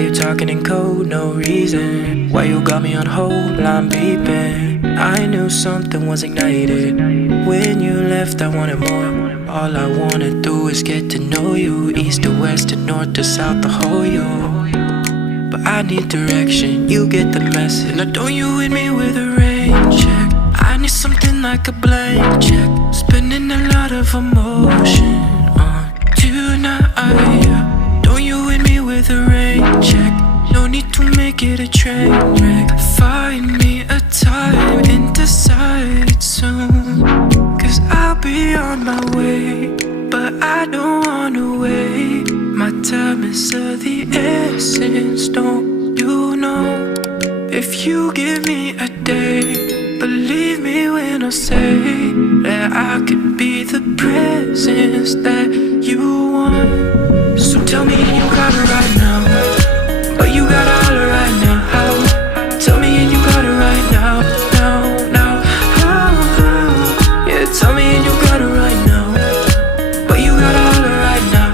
you talking in code? No reason. Why you got me on hold? I'm beeping. I knew something was ignited. When you left I wanted more. All I wanna do is get to know you. East to west to north to south, the whole you. But I need direction, you get the message. Now don't you hit me with a rain check. I need something like a blank check. Spending a lot of emotion on tonight. Don't you hit me with a rain check. No need to make it a train wreck. Find me a time and decide soon. Cause I'll be on my way, but I don't wanna wait. My time is of the essence, don't you know? If you give me a day, believe me when I say that I could be the presence that you want. So tell me you got it right now, but you got all it right now. Tell me and you got it right now, now. Yeah, tell me and you got it right now, but you got all it right now.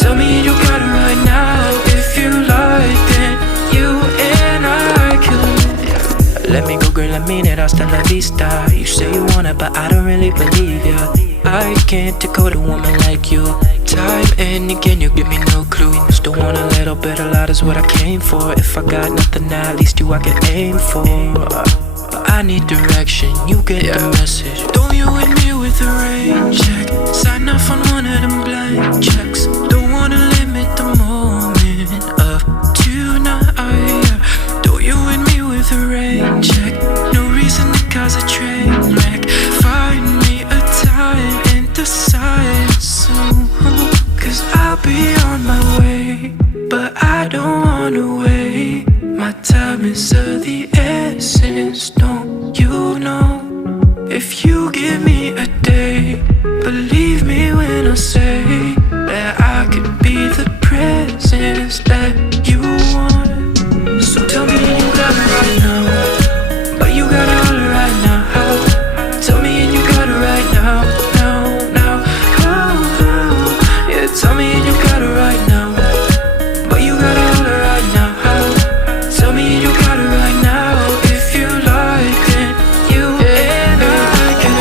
Tell me and you got it right now. If you like, then you and I could. Let me go, girl, I mean it, hasta la vista. You say you want it, but I don't really believe ya. I can't decode a woman like you. Time and again, you give me no clues. Don't want a little bit, a lot is what I came for. If I got nothing, at least you I can aim for. I need direction, you get the message. Don't you hit me with a rain check. Sign off on one of them blank checks. Don't wanna limit the moment of tonight. Don't you hit me with a rain check. No reason to cause a train wreck. Find me a time and decide soon. Cause I'll be on my way, but I don't wanna wait. My time is of the essence, don't you know? If you give me a day, believe me when I say that I could be the presence that you want. So tell me you got it right now, but you got all it right now. Tell me and you got it right now, now. Yeah, tell me and you got it right now, but you got all it right now. Tell me and you got it right now. If you like it, you and I can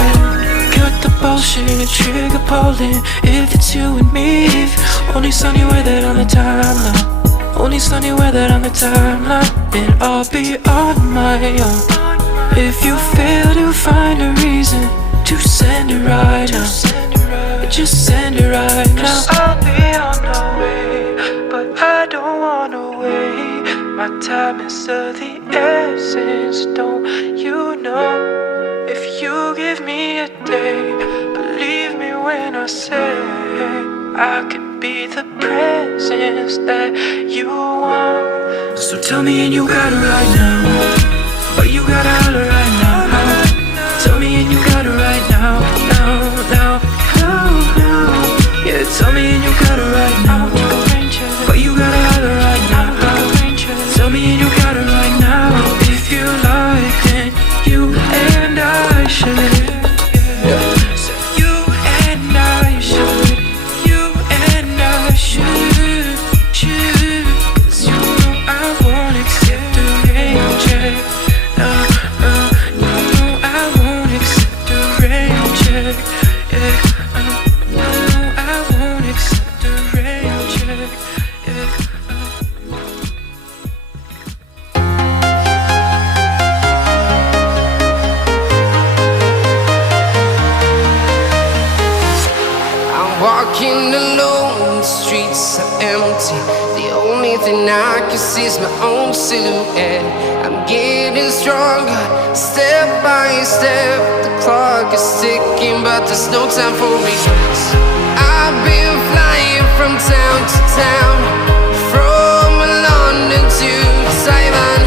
cut the bullshit, trigger pulling. If it's you and me, only sunny weather on the timeline. Only sunny weather on the timeline, and I'll be on my own. If you fail to find a reason to send it right now, just send it right now. I'll be on the way, but I don't wanna wait. My time is of the essence, don't you know? If you give me a day, believe me when I say I could be the presence that you want. So tell me and you got it right now, but you got all it right now. Tell me and you got it right now, now. Yeah, tell me and you got it right now, but you got all it right now. Tell me and you got it right now. If you like, then you and I should. You and I should. You and I should. Cause you know I won't accept the rain check. You know I won't accept the rain check. You know I won't accept the rain check. Walking alone, the streets are empty. The only thing I can see is my own silhouette. I'm getting stronger, step by step. The clock is ticking, but there's no time for regrets. I've been flying from town to town, from London to Taiwan.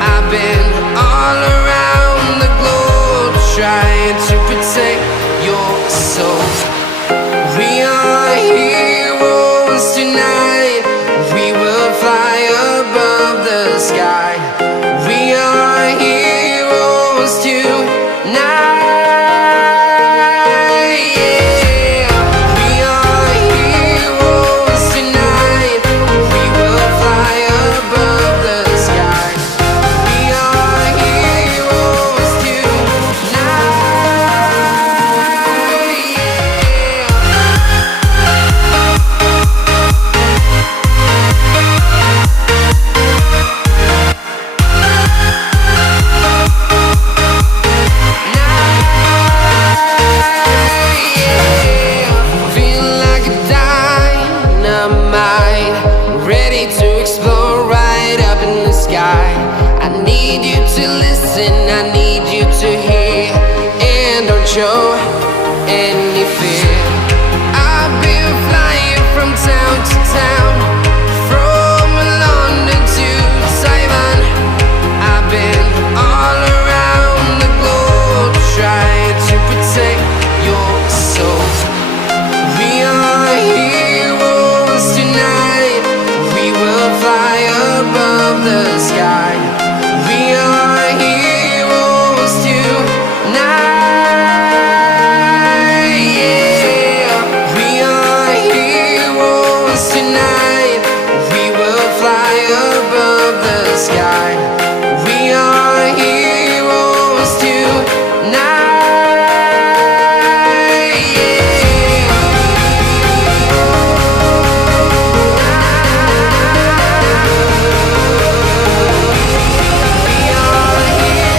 I've been all around the globe, trying to protect your soul. We are heroes tonight. We will fly above the sky. We are heroes tonight. Yeah. We are to listen, I need you to hear, and don't show any fear. I've been flying from town to town, from London to Taiwan. I've been all around the globe trying to protect your soul. We are heroes tonight, we will fly above the sky. We are heroes tonight, yeah. We are heroes tonight, we will fly above the sky. We are heroes tonight, yeah. We are heroes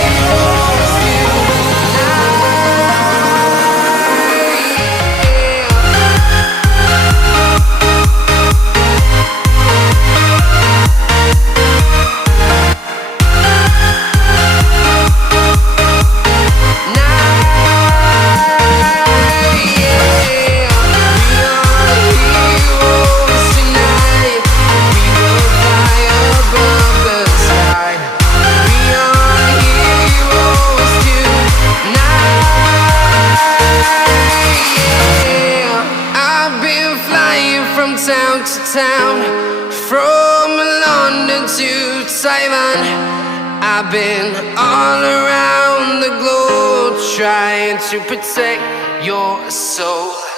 town to town, from London to Taiwan. I've been all around the globe trying to protect your soul.